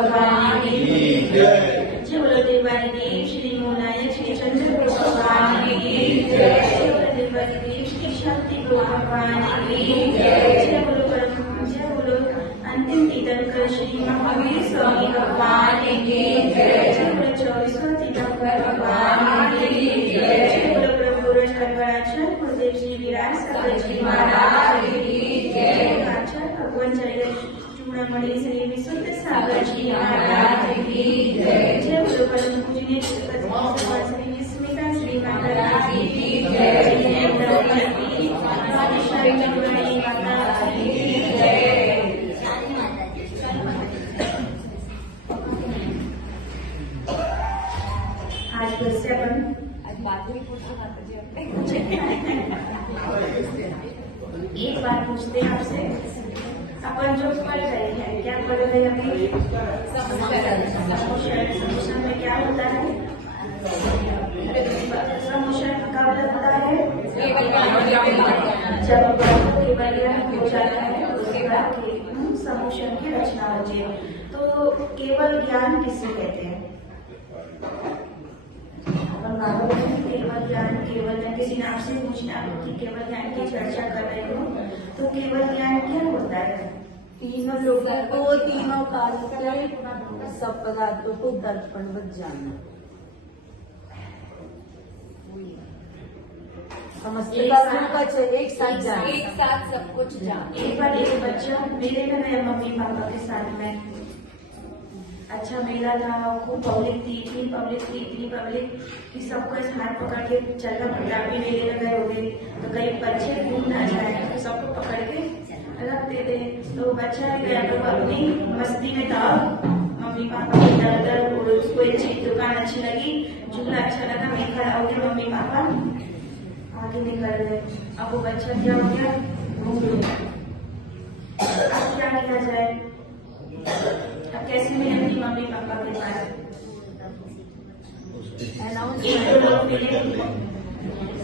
भगवान की जय। जय बोलो देवानी देव श्री मोनायक श्री चंद्र भगवान की जय। जय बोलो देवानी देव श्री शक्ति भगवान की जय। जय बोलो अंतिम तीर्थंकर श्री महावीर स्वामी भगवान की जय। जय बोलो 24वां तीर्थंकर भगवान की जय। जय बोलो परम पुरुष धर्मराज गुरुदेव श्री विराट सागर जी महाराज की जय। भगवान चरण चूड़ामणि श्री विशुद्ध सागर जी महाराज की जय। जय बोलो परम पूजनीय श्री स्मिता श्री माता की जय। जय माता की जय। आज बस से अपन एक बात पूछते हैं आपसे, अपन जो पढ़ रहे हैं क्या पढ़ रहे हैं अभी? समुशन में क्या होता है? समुशन का मतलब होता है जब केवल ज्ञान हो जाता है उसके बाद समुशन की रचना होती है। तो केवल ज्ञान किसे कहते हैं? केवल ज्ञान किसी ने आपसे पूछना कि केवल ज्ञान की चर्चा कर रहे हो तो केवल ज्ञान क्या होता है? तीनों लोगों को तीनों कालों के सब पदार्थों को दर्पणवत जानना, समस्त कर्मों का एक साथ सब कुछ जानना। एक बार एक बच्चा मेले में गया मम्मी पापा के साथ में। अच्छा मेला था, खूब पब्लिक थी, इतनी पब्लिक कि सबको इस हाथ पकड़ के चलना पड़ता। भी मेले में गए होंगे तो कई बच्चे घूम ना जाए तो सबको पकड़ के रखते थे। तो बच्चा गया तो अपनी मस्ती में था, मम्मी पापा के दर उसको एक चीज दुकान अच्छी लगी, झूला अच्छा लगा, मैं खड़ा हो गया, मम्मी पापा आगे निकल गए। अब वो बच्चा क्या हो गया, घूम गया। अब क्या किया जाए? अब कैसे मिले अपनी मम्मी पापा के पास?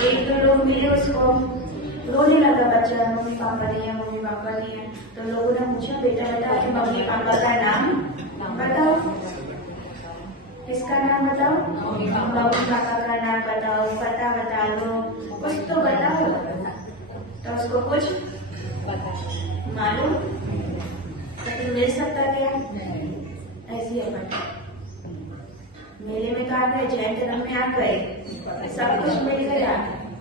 एक दो लोग मिले उसको, रोने लगा बच्चा, मम्मी पापा नहीं है, मम्मी पापा नहीं है। तो लोगों ने पूछा बेटा बता कि मम्मी पापा का नाम बताओ, किसका नाम बताओ? मम्मी पापा का नाम बताओ, पता बता दो, कुछ तो बताओ। तो उसको कुछ मालूम तो मिल सकता क्या? ऐसी है मेले में कहा गए, जैन धर्म में आ गए, सब कुछ मिल गया,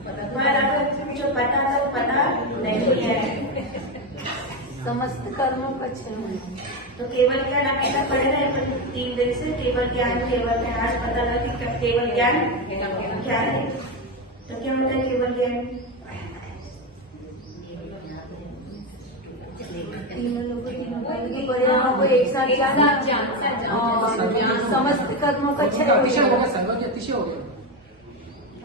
पर अगर जो पता था पता नहीं है। समस्त कर्मों का क्षय। तो केवल ज्ञान आप ऐसा पढ़ रहे हैं 3 दिन से, केवल ज्ञान आज पता लगा कि केवल ज्ञान क्या है। तो क्या होता है केवल ज्ञान? तीनों लोगों को एक साथ समस्त कर्मों का क्षय हो जाना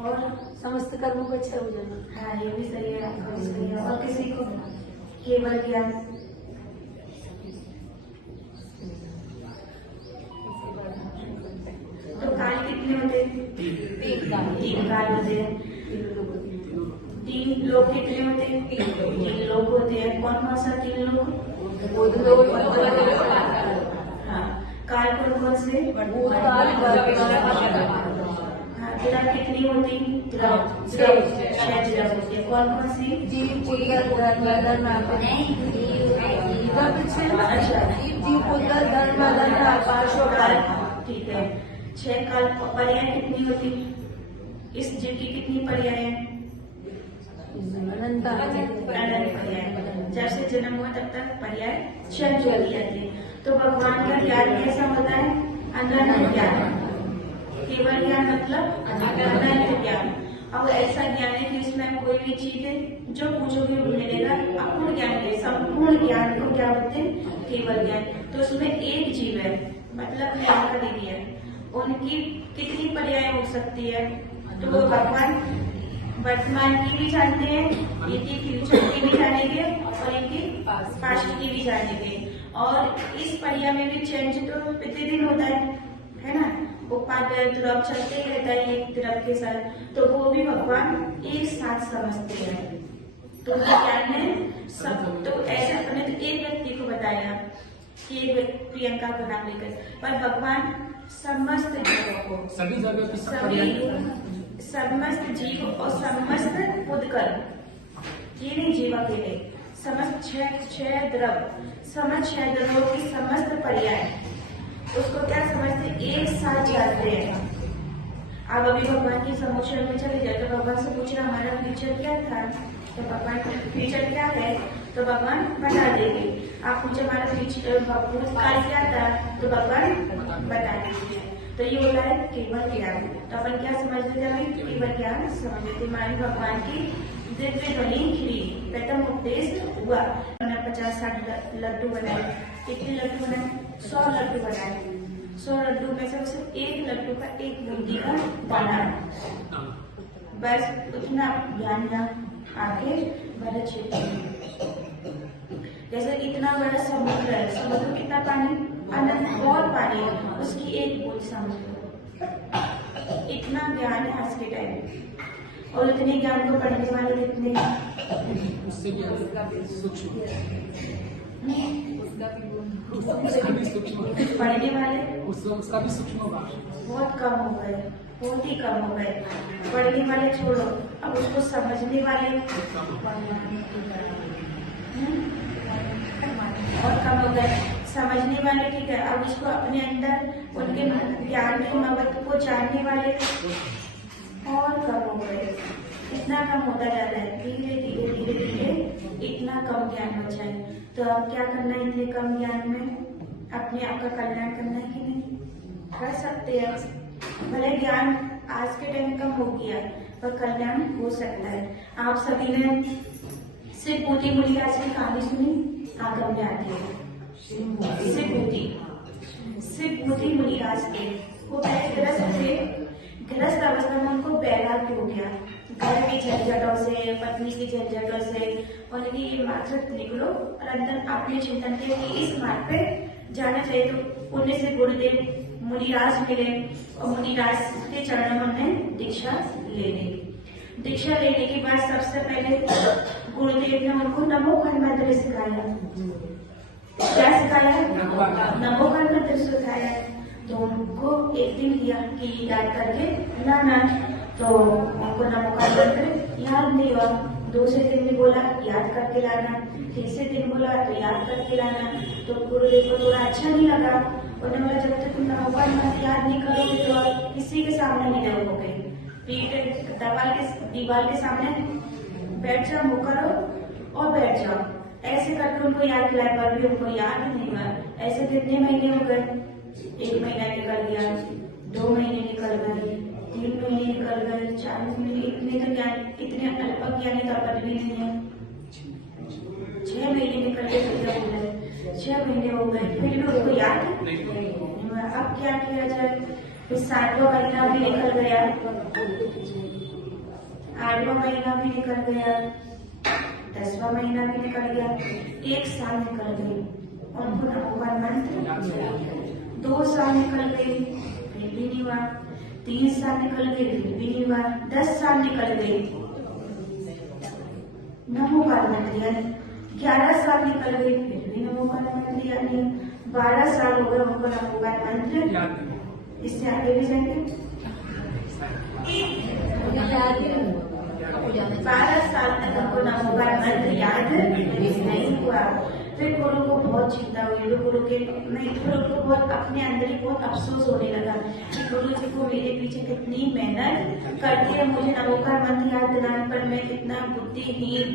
और समस्त कर्मों का क्षय हो जाना। हाँ ये भी सही है, सही है। और किसी को केवल ज्ञान तो काल कितने होते हैं? 3 काल होते हैं। 3 लोग कितने होते हैं? 3 लोग होते हैं। कौन कौन सा 3 लोग? हाँ, काल कौन से? हाँ, द्रव कितनी होती? द्रव 6 द्रव होती है। कौन कौन सी? जीव पुद्गल धर्म ठीक है। 6 काल पर्याय कितनी होती? इस जीव की कितनी पर्याय है? अनंत पर्याय। जब से जन्म हुआ तब तक पर्याय 6 चली जाती है। तो भगवान का ज्ञान कैसा होता है? अनंत ज्ञान। केवल ज्ञान मतलब अनंत ज्ञान। अब ऐसा ज्ञान है कि इसमें कोई भी चीज है जो पूछोगे वो मिलेगा। अपूर्ण ज्ञान है, संपूर्ण ज्ञान को क्या बोलते हैं? केवल ज्ञान। तो उसमें एक जीव है, मतलब का दीदी है, उनकी कितनी पर्याय हो सकती है? तो वो भगवान वर्तमान की भी जानते हैं, इनकी फ्यूचर की भी जानेंगे और इनकी पास्ट की भी जानेंगे। और इस पर्याय में भी चेंज तो प्रतिदिन होता है ना? उत्पाद द्रव चलते ही रहता है एक द्रव के साथ, तो वो भी भगवान एक साथ समझते हैं। तो ज्ञान है सब। तो ऐसा हमने तो एक व्यक्ति को बताया कि एक प्रियंका का नाम लेकर, पर भगवान समस्त जीवों को, सभी जगह की समस्त जीव और समस्त उदकर, ये नहीं जीव अकेले, समस्त छह द्रव, समस्त छह द्रवों की समस्त पर्याय उसको क्या समझते, एक साथ जाते हैं। आप अभी भगवान के समुच्चय में चले जाए तो भगवान से पूछना हमारा फ्यूचर क्या था, तो भगवान फ्यूचर क्या है, तो भगवान बता देंगे। आप पूछे हमारा भूतकाल क्या था, तो भगवान बता देंगे। तो ये होता है केवल ज्ञान। तो अपन क्या समझते थे, अभी केवल ज्ञान समझते थे। मानी भगवान की दिव्य ध्वनि खिली, प्रथम उपदेश हुआ, 50-60 लड्डू बनाए। कितने लड्डू बनाए, 100 लड्डू बनाए। 100 लड्डू में से सिर्फ एक लड्डू का एक बूंदी का दाना, बस उतना ज्ञान आगे बढ़े क्षेत्र में। जैसे इतना बड़ा समुद्र है, समुद्र में कितना पानी, अनंत बहुत पानी है, उसकी एक बूंद समुद्र, इतना ज्ञान है आज के टाइम। और इतने ज्ञान को पढ़ने वाले कितने, उससे भी सूक्ष्म, पढ़ने वाले उसका भी सूक्ष्म होगा, बहुत कम हो गए, बहुत ही कम हो गए। पढ़ने वाले छोड़ो, अब उसको समझने वाले बहुत कम हो गए। समझने वाले ठीक है, अब उसको अपने अंदर उनके ज्ञान के महत्व को जानने वाले और कम हो गए। इतना कम होता जा रहा है, धीरे धीरे धीरे धीरे इतना कम ज्ञान बचा है। तो अब क्या करना है, इतने कम ज्ञान में अपने आप का कल्याण करना है कि नहीं, कर सकते हैं। भले ज्ञान आज के टाइम कम हो गया पर कल्याण हो सकता है। आप सभी ने सिर्फ बूटी मुनिराज की कहानी सुनी, आगम में आती है। सिर्फ बूटी मुनिराज के, वो पहले गृहस्थ थे, गृहस्थ अवस्था में उनको वैराग्य हो गया, घर की झंझटों से, पत्नी की झंझटों से, उनकी मात्र निकलो और अंदर अपने चिंतन के कि इस मार्ग पे जाना चाहिए। तो उन्हें से गुरुदेव मुनिराज मिले और मुनिराज के चरणों में उन्हें दीक्षा ले ली। दीक्षा लेने के बाद सबसे पहले गुरुदेव ने उनको नमो खंड मंत्र सिखाया। क्या सिखाया, नमो खंड मंत्र सिखाया। तो उनको एक दिन किया कि याद करके लाना, तो उनको नमो खंड मंत्र याद नहीं हुआ। दूसरे दिन भी बोला याद करके लाना, तीसरे दिन बोला तो याद करके लाना। तो गुरुदेव को थोड़ा अच्छा नहीं लगा, उन्होंने बोला जब तक तुम नमो खंड मंत्र याद नहीं करोगे तो किसी के सामने नहीं रहोगे, पीठ दीवार के सामने बैठ जाओ, मुँह करो और बैठ जाओ। ऐसे करके उनको याद दिलाया पर भी उनको याद नहीं हुआ। ऐसे कितने महीने हो गए, 1 महीना निकल गया, 2 महीने निकल गए, 3 महीने निकल गए, 4 महीने, इतने तो ज्ञान, इतने अल्प ज्ञानी तो अपन भी नहीं है। 6 महीने निकल गए, 6 महीने हो गए, फिर भी उनको याद नहीं हुआ। अब क्या किया जाए, फिर 7वां महीना भी निकल गया, 8वां महीना भी निकल गया, 10वां महीना भी निकल गया, 1 साल निकल गई, उनको नमो खंड मंत्र 2 साल निकल गए, फिर भी नहीं हुआ, 3 साल निकल गए, फिर भी नहीं हुआ, 10 साल निकल गए, नमो खंड मंत्र याद, 11 साल निकल गए, फिर भी नमो खंड मंत्र याद नहीं, 12 साल हो गए, उनको नमो खंड मंत्र। इससे आगे भी जाएंगे, 12 साल तक उनको नमो खंड मंत्र याद नहीं हुआ। फिर गुरु को बहुत चिंता हुई, गुरु को बहुत अपने अंदर ही बहुत अफसोस होने लगा कि गुरु जी को मेरे पीछे कितनी मेहनत करके मुझे नमो खंड मंत्र याद दिलाने पर मैं कितना बुद्धिहीन,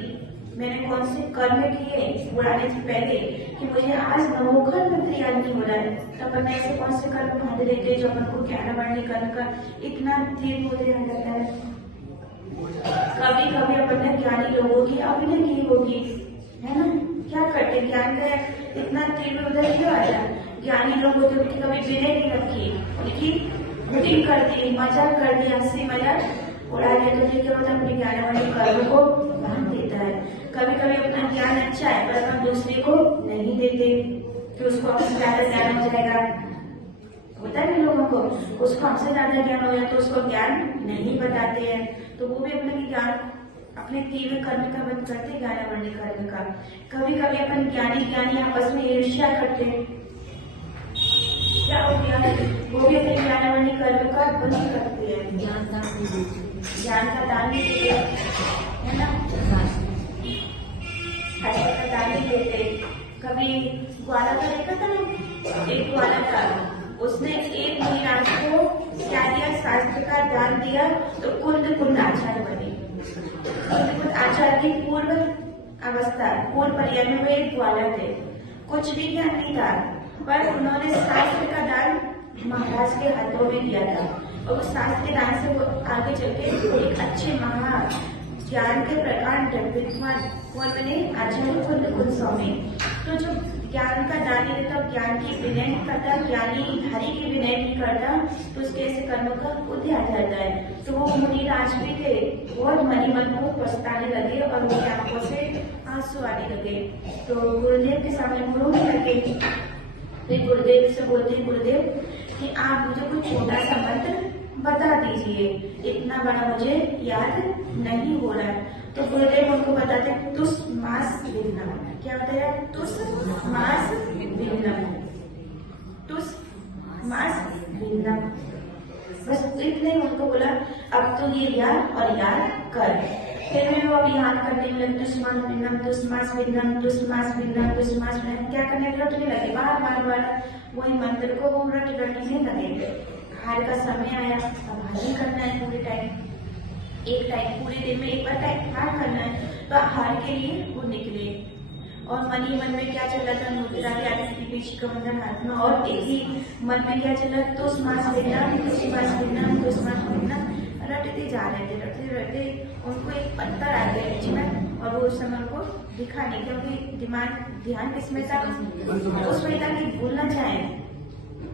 मैंने कौन से कर्म किए बुढ़ाने से पहले कि मुझे आज नमो खंड मंत्र याद नहीं हो रहा है। तो अपन ऐसे कौन से कर्म बांध देते जो अपन को ज्ञानवाणी करने का इतना धीर होते रहता है। कभी कभी अपन ने ज्ञानी लोगों की अभिनय की होगी, है ना, क्या करते ज्ञान का इतना तीव्र उधर क्यों आया। ज्ञानी लोगों ने कभी विनय नहीं रखी, उनकी बुटिंग कर दी, मजाक कर दी, हंसी मजाक उड़ा दिया, तो ये क्या होता है अपने ज्ञानवाणी कर्म को बांध देता है। कभी कभी अपना ज्ञान अच्छा है पर हम दूसरे को नहीं देते कि उसको हमसे ज्यादा ज्ञान हो जाएगा, होता है लोगों को, उसको हमसे ज्यादा ज्ञान हो जाए तो उसको ज्ञान नहीं बताते हैं, तो वो भी अपने ज्ञान अपने तीव्र कर्म का बंद करते, ज्ञानवाणी कर्म का। कभी कभी अपन ज्ञानी आपस में ईर्ष्या करते हैं, क्या हो गया, वो भी अपने ज्ञानावली कर्म का बंद करती है, ज्ञान दान नहीं देती, ज्ञान का दान नहीं देते है ना, पैसे का दान नहीं देते। कभी ग्वाला का देखा था ना, एक ग्वाला था, उसने एक महिला को क्या दिया, शास्त्र का दान दिया, तो कुंद आचार्य बने। कुंद आचार्य की पूर्व अवस्था, पूर्व पर्याय में वे एक ग्वाला थे, कुछ भी ज्ञान नहीं था, पर उन्होंने शास्त्र का दान महाराज के हाथों में दिया था, और उस शास्त्र के दान से वो आगे चल के एक अच्छे महा ज्ञान के प्रकांड विद्वान कौन बने, आचार्य कुंद स्वामी। तो जो ज्ञान का दान नहीं देता, ज्ञान की विनय नहीं करता, ज्ञानी हरि की विनय नहीं करता, तो उसके ऐसे कर्मों का बुद्धि आ जाता है। तो वो मुनिराज भी थे, बहुत मन को पछताने लगे और उनकी आंखों से आंसू आने लगे। तो गुरुदेव के सामने रोने लगे। फिर गुरुदेव से बोलते हैं, गुरुदेव कि आप मुझे कुछ छोटा सा मंत्र बता दीजिए, इतना बड़ा मुझे याद नहीं हो रहा है। तो गुरुदेव उनको बताते तुष्मास भिन्नम, क्या बताया, तुष्मास भिन्नम, तुष्मास भिन्नम, बस इतने उनको बोला, अब तो ये याद और याद कर। फिर भी वो अब याद करने में लगे, तुष्मास भिन्नम, तुष्मास भिन्नम, तुष्मास भिन्नम, तुष्मास भिन्नम, क्या करने रटने लगे, बार बार वही मंत्र को वो रटने लगे। हार का समय आया, अब हार ही करना है पूरे टाइम, एक टाइम पूरे दिन में एक बार टाइम हार करना है, तो हार के लिए वो निकले। और मन ही मन में क्या चला था, मुद्रा भी आती थी, बीच कमंडल हाथ में, और एक ही मन में क्या चला, तुष्मास भिन्नम, तुष्मास भिन्नम, तुष्मास भिन्नम, रटते जा रहे थे। रटते उनको एक पत्थर आ गया बीच में, और वो उस समय को दिखा नहीं, क्योंकि दिमाग ध्यान किसमें था, उसमें था कि भूलना चाहे।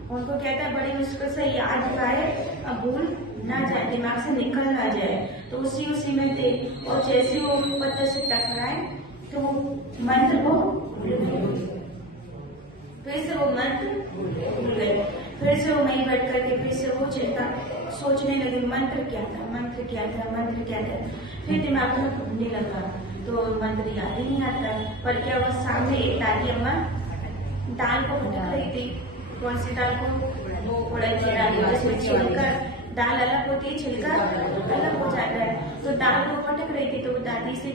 उनको कहता है बड़ी मुश्किल से याद आए, अब भूल ना जाए, दिमाग से निकल ना जाए, तो उसी में थे। और जैसे वो पत्थर से टकराए तो वो मंत्र वो भूल गए, फिर से वो मंत्र भूल गए, फिर से वो वहीं बैठ करके फिर से वो चिंता सोचने लगे, मंत्र क्या था, मंत्र क्या था, मंत्र क्या था। फिर दिमाग में घूमने लगा, तो मंत्र याद ही नहीं आता। पर क्या हुआ, सामने एक दादी अम्मा दाल को भटक रही थी। कौन सी दाल को, वो उड़द की दाल, जिसमें छिलका, दाल अलग होती है, छिलका अलग हो जाता है। तो दाल को पटक रही थी, तो वो दादी से